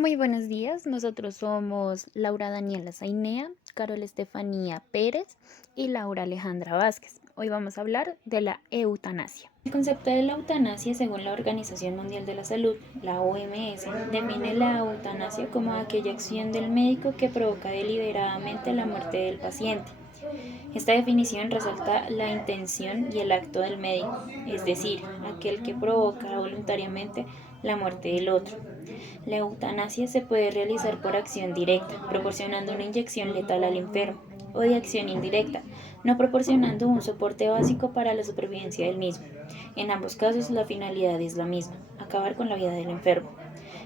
Muy buenos días, nosotros somos Laura Daniela Zainea, Carol Estefanía Pérez y Laura Alejandra Vázquez. Hoy vamos a hablar de la eutanasia. El concepto de la eutanasia, según la Organización Mundial de la Salud, la OMS, define la eutanasia como aquella acción del médico que provoca deliberadamente la muerte del paciente. Esta definición resalta la intención y el acto del médico, es decir, aquel que provoca voluntariamente la muerte del otro. La eutanasia se puede realizar por acción directa, proporcionando una inyección letal al enfermo, o de acción indirecta, no proporcionando un soporte básico para la supervivencia del mismo. En ambos casos la finalidad es la misma, acabar con la vida del enfermo.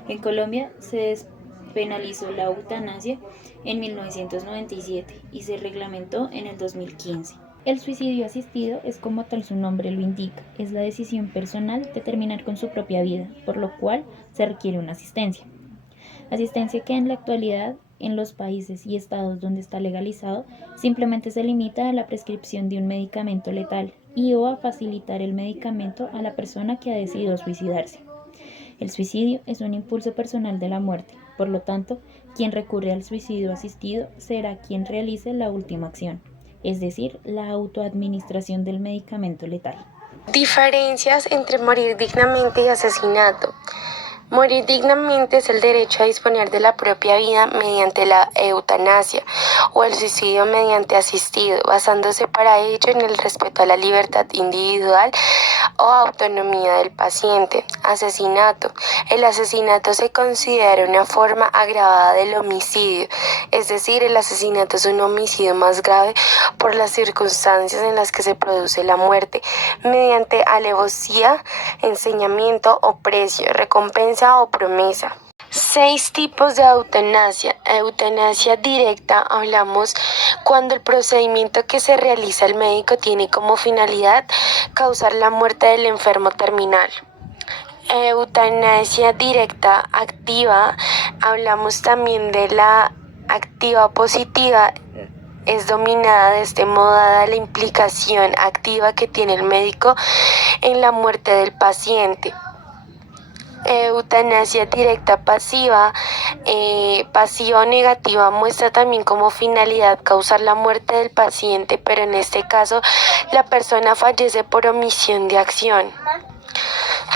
En Colombia se despenalizó la eutanasia en 1997 y se reglamentó en el 2015. El suicidio asistido es como tal su nombre lo indica, es la decisión personal de terminar con su propia vida, por lo cual se requiere una asistencia. Asistencia que en la actualidad, en los países y estados donde está legalizado, simplemente se limita a la prescripción de un medicamento letal y o a facilitar el medicamento a la persona que ha decidido suicidarse. El suicidio es un impulso personal de la muerte, por lo tanto, quien recurre al suicidio asistido será quien realice la última acción, es decir, la autoadministración del medicamento letal. Diferencias entre morir dignamente y asesinato. Morir dignamente es el derecho a disponer de la propia vida mediante la eutanasia o el suicidio mediante asistido, basándose para ello en el respeto a la libertad individual o autonomía del paciente. Asesinato. El asesinato se considera una forma agravada del homicidio, es decir, el asesinato es un homicidio más grave por las circunstancias en las que se produce la muerte, mediante alevosía, enseñamiento o precio, recompensa o promesa. 6 tipos de eutanasia. Eutanasia directa, hablamos cuando el procedimiento que se realiza el médico tiene como finalidad causar la muerte del enfermo terminal. Eutanasia directa activa, hablamos también de la activa positiva, es dominada de este modo dada la implicación activa que tiene el médico en la muerte del paciente. Eutanasia directa pasiva, pasiva o negativa muestra también como finalidad causar la muerte del paciente, pero en este caso la persona fallece por omisión de acción.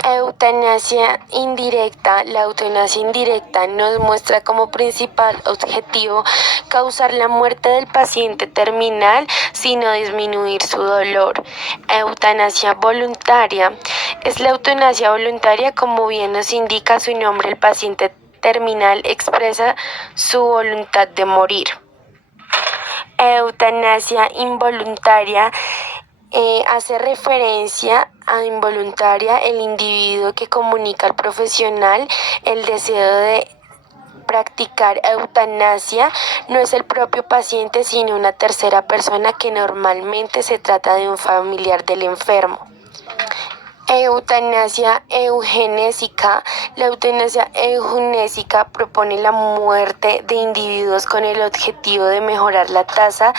Eutanasia indirecta. La eutanasia indirecta nos muestra como principal objetivo causar la muerte del paciente terminal, sino disminuir su dolor. Eutanasia voluntaria. Es la eutanasia voluntaria, como bien nos indica su nombre, el paciente terminal expresa su voluntad de morir. Eutanasia involuntaria hace referencia a involuntaria el individuo que comunica al profesional el deseo de practicar eutanasia. No es el propio paciente sino una tercera persona, que normalmente se trata de un familiar del enfermo. Eutanasia eugenésica. La eutanasia eugenésica propone la muerte de individuos con el objetivo de mejorar la tasa,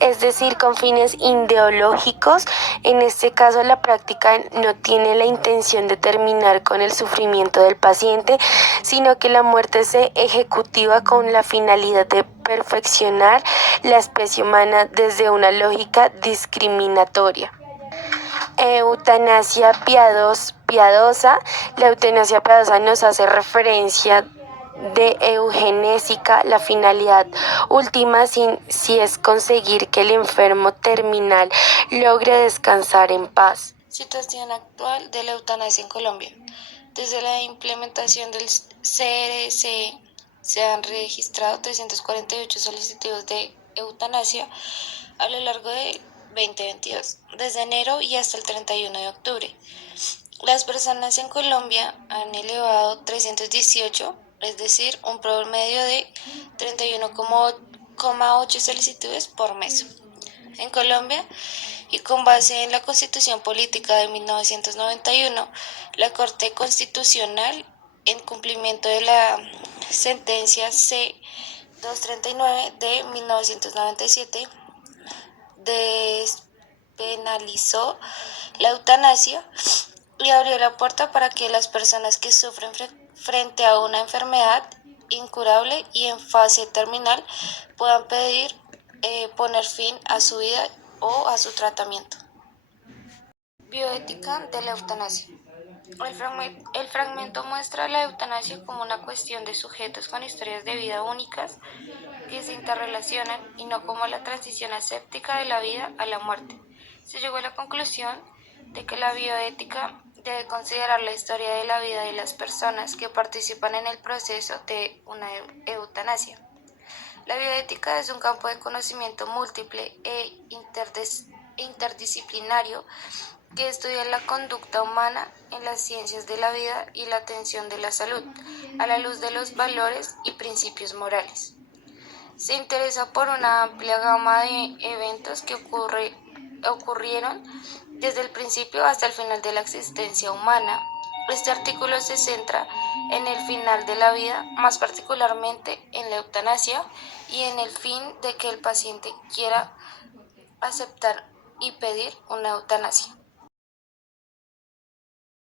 es decir, con fines ideológicos. En este caso, la práctica no tiene la intención de terminar con el sufrimiento del paciente, sino que la muerte se ejecutiva con la finalidad de perfeccionar la especie humana desde una lógica discriminatoria. Eutanasia piadosa. La eutanasia piadosa nos hace referencia de eugenésica. La finalidad última si es conseguir que el enfermo terminal logre descansar en paz. Situación actual de la eutanasia en Colombia. Desde la implementación del CRC se han registrado 348 solicitudes de eutanasia a lo largo de 2022, desde enero y hasta el 31 de octubre. Las personas en Colombia han elevado 318, es decir, un promedio de 31,8 solicitudes por mes. En Colombia, y con base en la Constitución Política de 1991, la Corte Constitucional, en cumplimiento de la sentencia C-239 de 1997, despenalizó la eutanasia y abrió la puerta para que las personas que sufren frente a una enfermedad incurable y en fase terminal puedan pedir poner fin a su vida o a su tratamiento. Bioética de la eutanasia. El fragmento muestra la eutanasia como una cuestión de sujetos con historias de vida únicas que se interrelacionan y no como la transición aséptica de la vida a la muerte. Se llegó a la conclusión de que la bioética debe considerar la historia de la vida de las personas que participan en el proceso de una eutanasia. La bioética es un campo de conocimiento múltiple e interdisciplinario que estudia la conducta humana en las ciencias de la vida y la atención de la salud, a la luz de los valores y principios morales. Se interesa por una amplia gama de eventos que ocurrieron desde el principio hasta el final de la existencia humana. Este artículo se centra en el final de la vida, más particularmente en la eutanasia y en el fin de que el paciente quiera aceptar y pedir una eutanasia.